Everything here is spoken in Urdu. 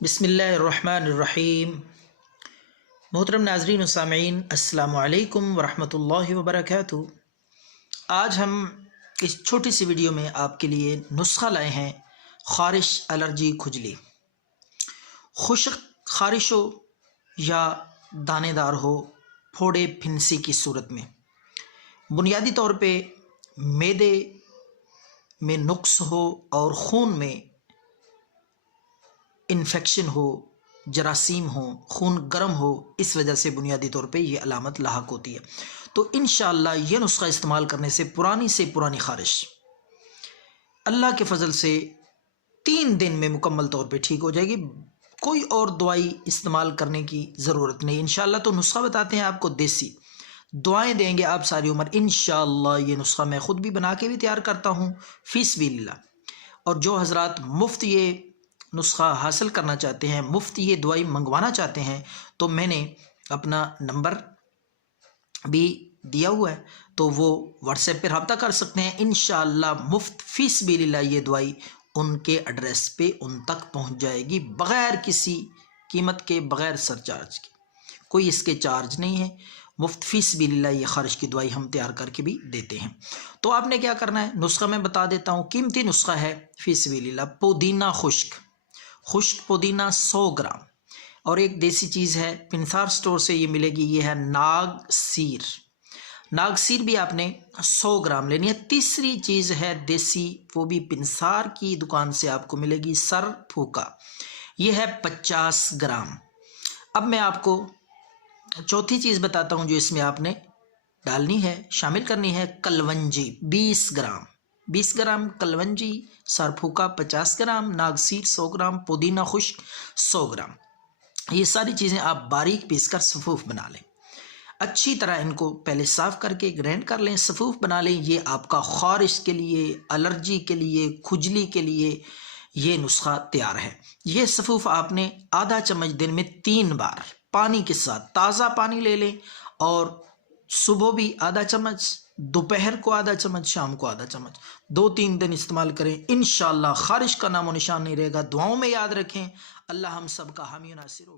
بسم اللہ الرحمن الرحیم۔ محترم ناظرین و سامعین، السلام علیکم ورحمۃ اللہ وبرکاتہ۔ آج ہم اس چھوٹی سی ویڈیو میں آپ کے لیے نسخہ لائے ہیں خارش، الرجی، کھجلی۔ خشک خارش ہو یا دانے دار ہو، پھوڑے پھنسی کی صورت میں، بنیادی طور پہ معدے میں نقص ہو اور خون میں انفیکشن ہو، جراثیم ہو، خون گرم ہو، اس وجہ سے بنیادی طور پہ یہ علامت لاحق ہوتی ہے۔ تو انشاءاللہ یہ نسخہ استعمال کرنے سے پرانی خارش اللہ کے فضل سے 3 دن میں مکمل طور پہ ٹھیک ہو جائے گی۔ کوئی اور دوائی استعمال کرنے کی ضرورت نہیں انشاءاللہ۔ تو نسخہ بتاتے ہیں آپ کو، دیسی دعائیں دیں گے آپ ساری عمر انشاءاللہ۔ یہ نسخہ میں خود بھی بنا کے بھی تیار کرتا ہوں فی سبیل اللہ، اور جو حضرات مفت یہ نسخہ حاصل کرنا چاہتے ہیں، مفت یہ دوائی منگوانا چاہتے ہیں، تو میں نے اپنا نمبر بھی دیا ہوا ہے، تو وہ واٹس ایپ پہ رابطہ کر سکتے ہیں انشاءاللہ۔ مفت فی سبیل اللہ یہ دوائی ان کے ایڈریس پہ ان تک پہنچ جائے گی، بغیر کسی قیمت کے، بغیر سرچارج کے، کوئی اس کے چارج نہیں ہے۔ مفت فی سبیل اللہ یہ خارش کی دوائی ہم تیار کر کے بھی دیتے ہیں۔ تو آپ نے کیا کرنا ہے، نسخہ میں بتا دیتا ہوں، قیمتی نسخہ ہے فی سبیل اللہ۔ پودینہ خشک پودینہ 100 گرام، اور ایک دیسی چیز ہے، پنسار سٹور سے یہ ملے گی، یہ ہے ناگ سیر بھی آپ نے 100 گرام لینی ہے۔ تیسری چیز ہے دیسی، وہ بھی پنسار کی دکان سے آپ کو ملے گی، سر پھوکا، یہ ہے 50 گرام۔ اب میں آپ کو چوتھی چیز بتاتا ہوں جو اس میں آپ نے ڈالنی ہے، شامل کرنی ہے، کلونجی 20 گرام کلونجی، سر پھوکا 50 گرام، ناگ سیر 100 گرام، پودینہ خشک 100 گرام۔ یہ ساری چیزیں آپ باریک پیس کر صفوف بنا لیں، اچھی طرح ان کو پہلے صاف کر کے گرینڈ کر لیں، صفوف بنا لیں۔ یہ آپ کا خارش کے لیے، الرجی کے لیے، کھجلی کے لیے یہ نسخہ تیار ہے۔ یہ صفوف آپ نے آدھا چمچ دن میں 3 بار پانی کے ساتھ، تازہ پانی لے لیں، اور صبح بھی آدھا چمچ، دوپہر کو آدھا چمچ، شام کو آدھا چمچ، 2-3 دن استعمال کریں انشاءاللہ۔ خارش کا نام و نشان نہیں رہے گا۔ دعاؤں میں یاد رکھیں۔ اللہ ہم سب کا حامی و ناصر ہو۔